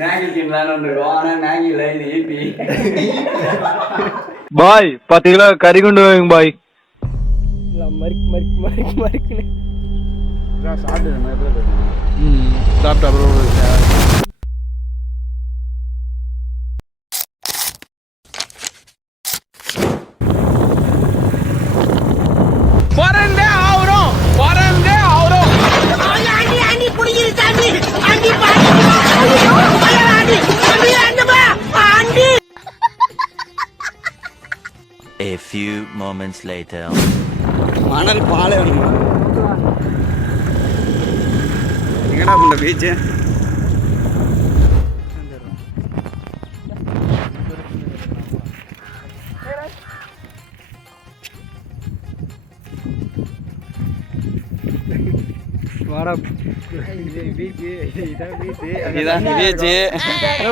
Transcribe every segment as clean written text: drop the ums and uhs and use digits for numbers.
Maggi தின்னலான்னு வந்துருக்கோம். ஆனா Maggi இல்லை, இது ஈபி. பாய் 10 கிலோ கறி கொண்டு வாங்க பாய். மறுக்கு சாப்பிட்டா அப்புறம் A few moments later. மணல் பாலை எங்கடா பண்ண பீச்சு?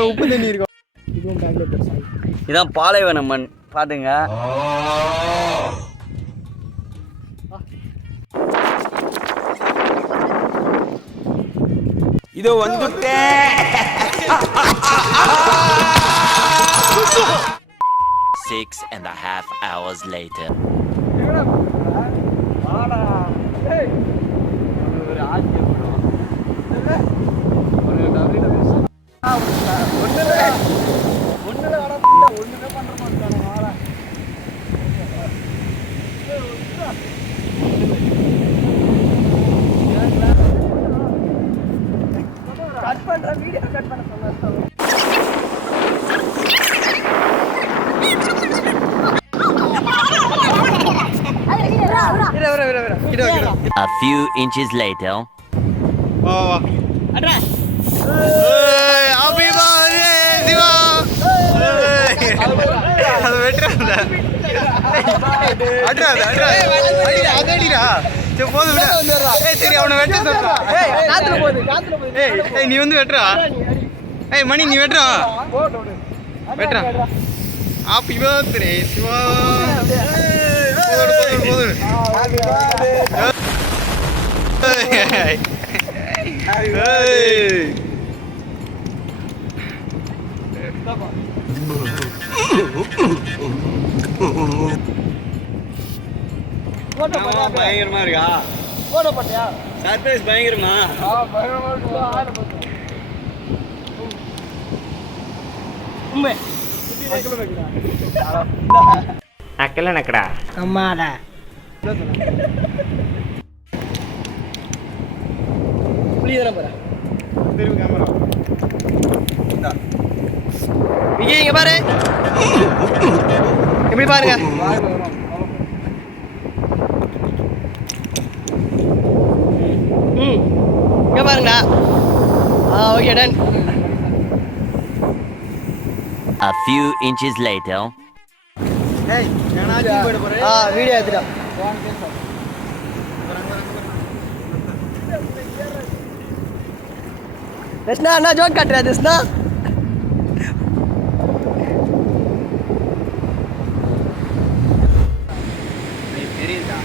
உப்பு தண்ணி இருக்கும். இதான் பாலைவன மண் பாத்துங்க. இதோ வந்துட்டேன். 6.5 hours later. A few inches later. நீ வந்து வெட்டுறா. மணி நீ வெட்டுறா. வெட்டுறா. Happy birthday Siva. பயங்கரமா இருக்கா? சர்ப்ரைஸ் பயங்கரமா? அக்கல நக்கடா அம்மாடா. புளியதன பாரு. திரும்பி கேமரா. இங்க பாரு. எப்படி பாருங்க. இங்க பாருங்க. Okay done. A few inches later. ஏய் நானாச்சு போய்ட போறேன். வீடியோ எடுத்துடா. கிருஷ்ணா அண்ணா ஜோக் காட்டுறா கிருஷ்ணா. தெரியுதா?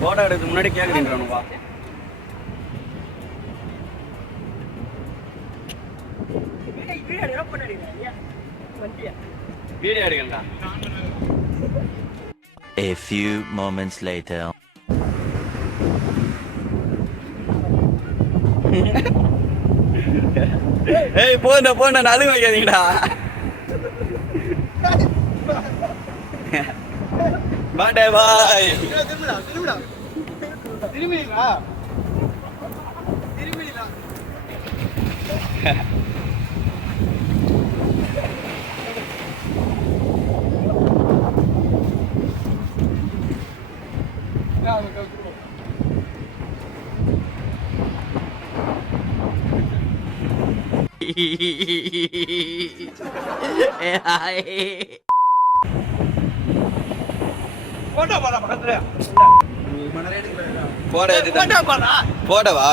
போட்டோ எடுக்கிறதுக்கு முன்னாடி கேக்குறீங்களா? Video எடுக்கண்டா. A few moments later. ஏய் போண்டா நழுவ வைக்காதீங்கடா. பாய் பாய். திரும்பிடா. போட்டவா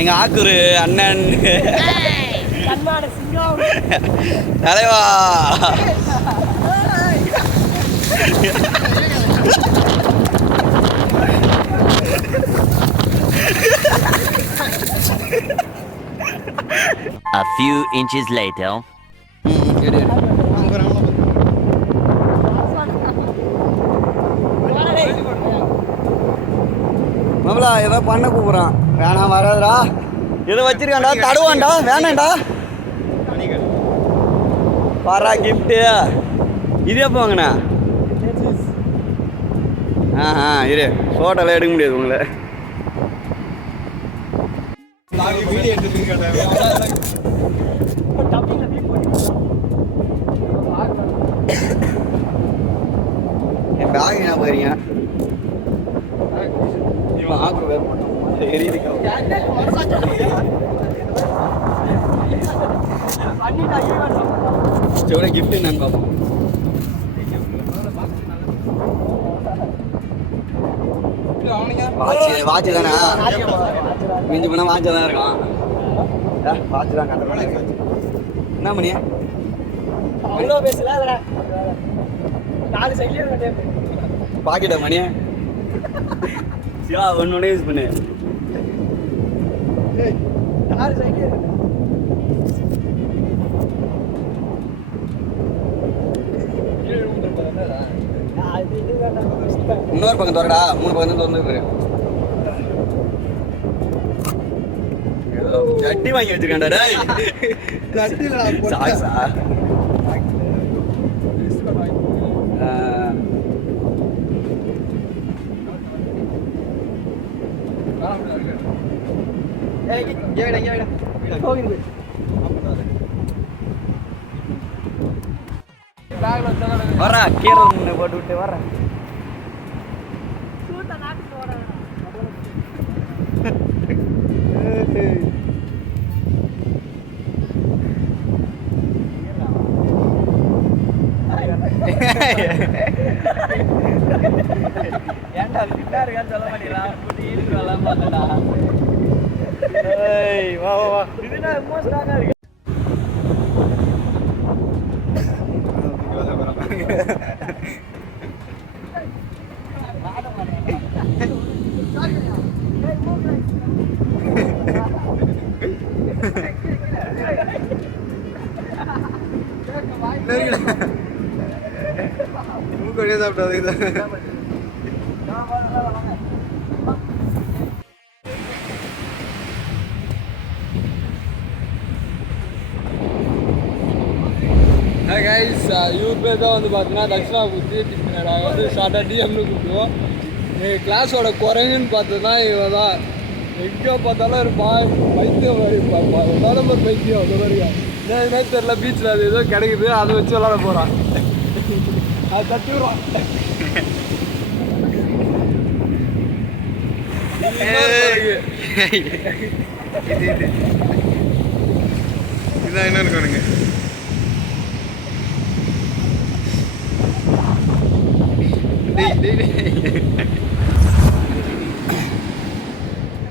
எங்க ஆக்கூரு அண்ணன் கண்மான சிங்கம் தலைவா. A few inches later. மாப்பிளா ஏதோ பண்ண கூப்பிட்றான். வேணாம் வராதுடா. ஏதோ வச்சிருக்கான்டா தடுவான்டா வேணாம்டா. வரா கிஃப்ட்டு. இது எப்போ வாங்கினா? இரு ஃபோட்டோலாம் எடுக்க முடியாது உங்களை. என் பேக் என்ன போறீங்க? இவன் ஆக்கு வேற மாட்டான் எரியுதுக்கா. எவ்வளோ கிஃப்ட் என்னன்னு பார்ப்போம். வாட்ச் தானே மிஞ்சி போனால் வாட்ச் தான் இருக்கான். வாட்ச் தான் கட்ட. என்ன மணி அவ்வளோ பேசல அதில் 4 சைட்லேயே பாக்கெட்டா மணி சிவா ஒன்று யூஸ் பண்ணு. 4 சைட்லேயே இன்னொரு பக்கம் தோறடா. 3 பக்கம் தான் திறந்து ஜட்டி வாங்கி வச்சிருக்காண்டா டேய். சாக்ஸா வர கீரை முன்ன போட்டு விட்டு வர. ஏன்டா கிட்டா இருக்கான்னு சொல்ல மாட்டீங்களா? வா வா வா. இதுனா எமோஷனலா இருக்கு. இவர் பேர் தான் வந்து பார்த்தீங்கன்னா தக்ஷணாமூர்த்தி. நாங்கள் வந்து ஷார்ட்டாக டிஎம்னு கூப்பிடுவோம். எங்கள் கிளாஸோட குரங்குன்னு பார்த்தோன்னா இவன் தான். எங்கே பார்த்தாலும் இருப்பான். பைத்தியம் இருப்பான். 1 நம்பர் பைத்தியம் அந்த மாதிரியா. என்ன தெரியல, பீச்சில் அது ஏதோ கிடைக்குது, அதை வச்சு விளாட போகிறான். அது தட்டி விடுவான். இதான் என்ன இருக்கணுங்க.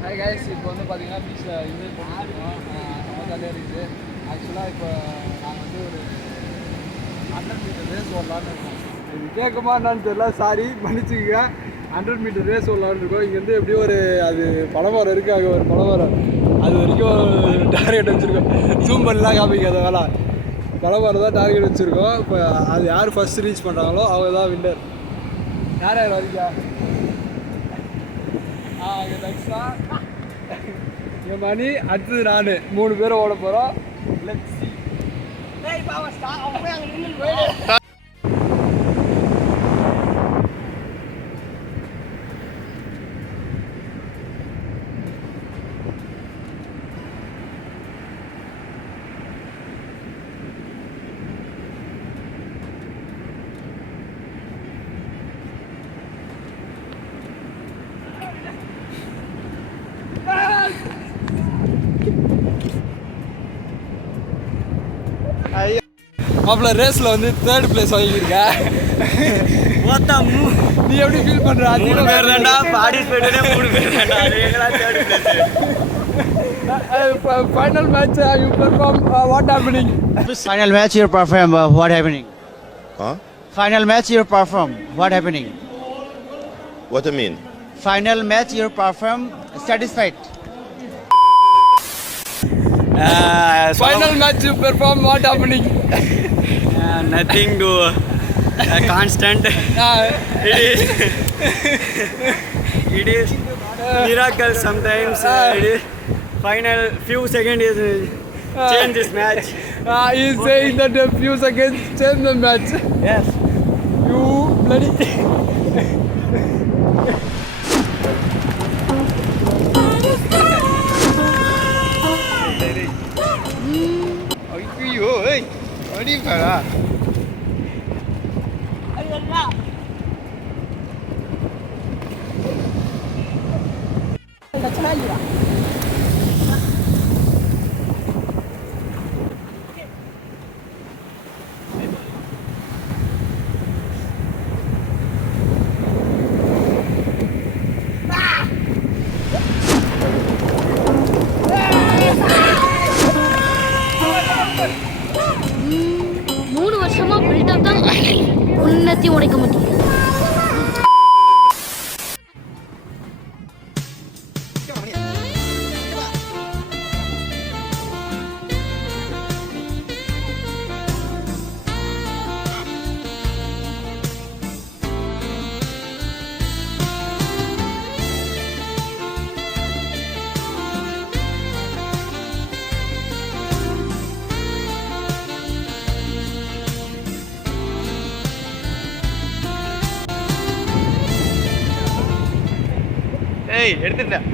ஹாய் கைஸ், இப்போ வந்து பார்த்தீங்கன்னா பீச்சில் இது பண்ணிட்டுருக்கோம். நம்ம ஜாலியாக இருக்குது. ஆக்சுவலாக இப்போ நாங்கள் வந்து ஒரு 100 மீட்டர் ரேஸ் ஓடலான்னு இருக்கோம். இது கேட்குமா என்னான்னு தெரியல, சாரி மன்னிச்சுக்கங்க. 100 மீட்டர் ரேஸ் ஓடலான்னு இருக்கோம். இங்கேருந்து எப்படியும் ஒரு அது பனைமரம் இருக்குது, அங்கே ஒரு பனைமரம், அது வரைக்கும் ஒரு டார்கெட் வச்சுருக்கோம். ஜூம் பண்ணலாம் காமிக்காத வேலை. பனைமரம் தான் டார்கெட் வச்சுருக்கோம். இப்போ அது யார் ஃபஸ்ட்டு ரீச் பண்ணுறாங்களோ அவங்க தான் வின்னர். யார் யார் வரீங்க? அங்கே தக்ஷா, என் மணி, அடுத்தது நான், 3 பேரும் ஓட போகிறோம். Let's see. மாப்பிள்ள ரேஸில் வந்து 3rd பிளேஸ் வாங்கியிருக்கேன். நீ எப்படி ஃபீல் பண்ணுற? 3 பேர் தான்டா பார்ட்டிசிபேட்டே 3 பேர் தான்டா. அது எங்களா 3rd place. Final match, you perform. What happening? Final match you perform, what happening? Huh? Final match you perform, what happening? What do you mean? Final match you perform, satisfied? Final match, you perform. What happening? Nothing to constant. It is miracle sometimes. It is final few seconds is change this match. He is saying that a few seconds change the match. Yes. You bloody. ஐயோ ஏய் அடிப்படா ಚೆನ್ನಾಗಿಲ್ಲ மூணு வருஷமா build up தான் உன்னத்தையும் உடைக்க மாட்டேங்குது. ஏய் எடுத்துட்டேன்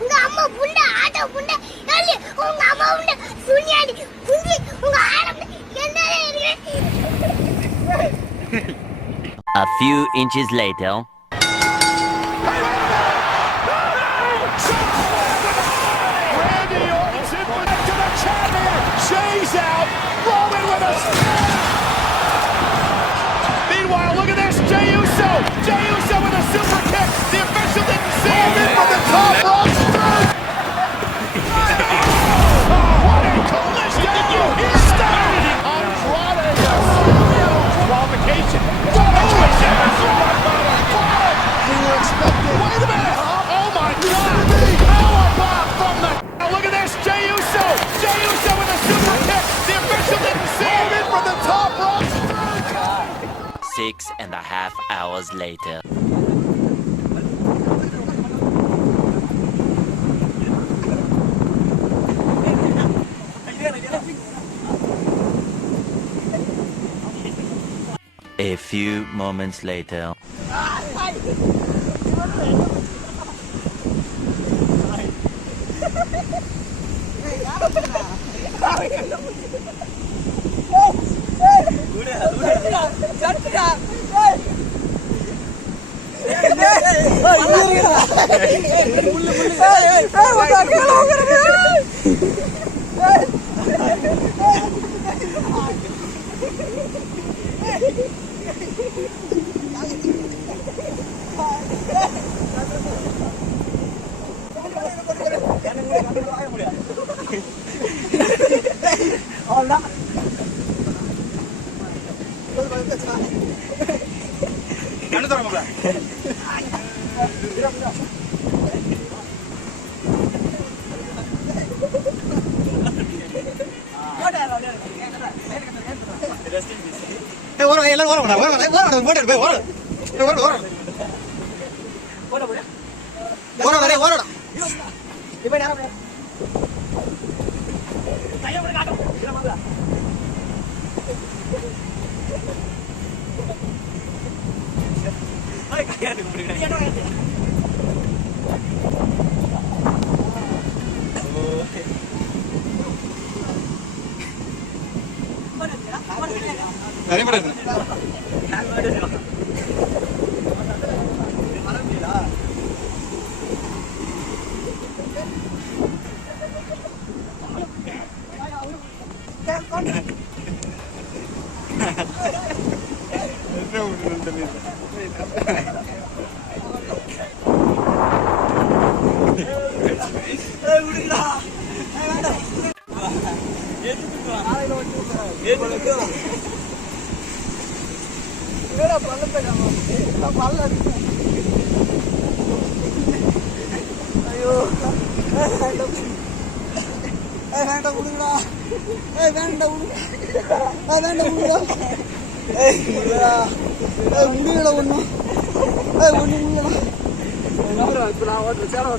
உங்க அம்மா புண்டை ஆட்டோ புண்டை ஏய் உங்க அம்மா புண்டை சுனியாடி புண்டி உங்க ஆடம் என்ன A few inches later. Shea's out. Roman with us. Meanwhile, look at this. Jey Uso. Jey Uso with a super kick. The official didn't see it. In from the top rope. What a collision. Did you hear that? Andrade. Provocation. Collision. You were expecting. Wait a minute. Oh my God. Power bomb from the. Now look at this. Jey Uso. Jey Uso with a super kick. The official didn't see it. In from the top rope. 6.5 hours later. A few moments later. ஐயோ வேண்டாம் விடுங்கடா. வேண்டாம் விடுங்க. வேண்டாம் விடுங்கடா. முடியல ஒன்றும் ஒன்றும் முடியல. இப்போ நான் ஓட்டுற Salem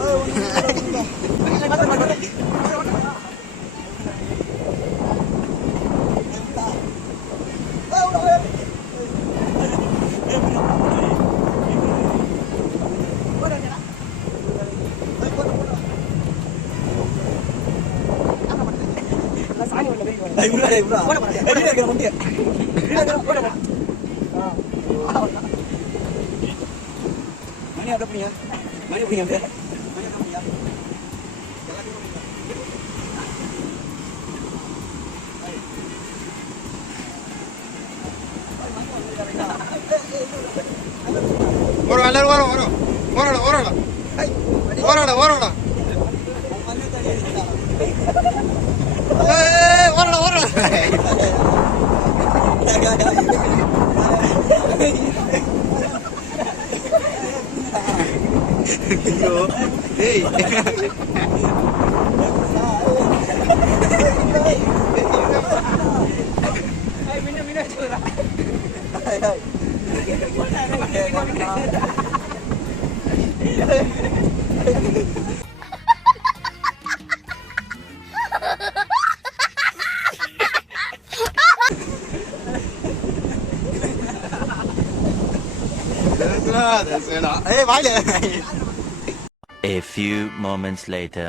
A few moments later.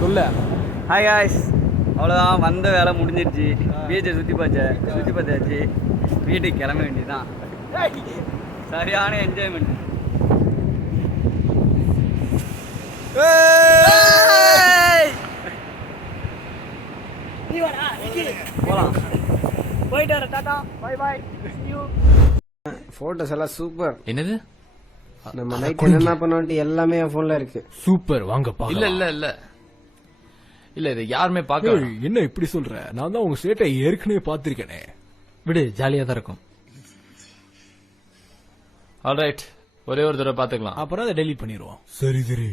சொல்ல. ஹாய் காய்ஸ், அவ்வளோதான், வந்த வேலை முடிஞ்சிருச்சு. பீச்சை சுற்றி பார்த்தாச்சு. வீட்டுக்கு கிளம்ப வேண்டியதுதான். சரியான என்ஜாய்மெண்ட். போகலாம். போயிட்டு வர. Tata, bye bye, see you. Photos எல்லாம் சூப்பர். என்னது? நம்ம நைட் என்ன பண்ணோம் எல்லாமே என் போன்ல இருக்கு. சூப்பர், வாங்க பாக்கலாம். இல்ல இது யாருமே பார்க்க. என்ன இப்படி சொல்ற? நான் தான் உங்க ஸ்டேட்டை ஏற்கனவே பார்த்திருக்கேனே. விடு, ஜாலியா தான் இருக்கும். ஆல்ரைட், ஒரே ஒரு தடவை பாத்துக்கலாம், அப்புறம் அதை டெலீட் பண்ணிடுவோம். சரி.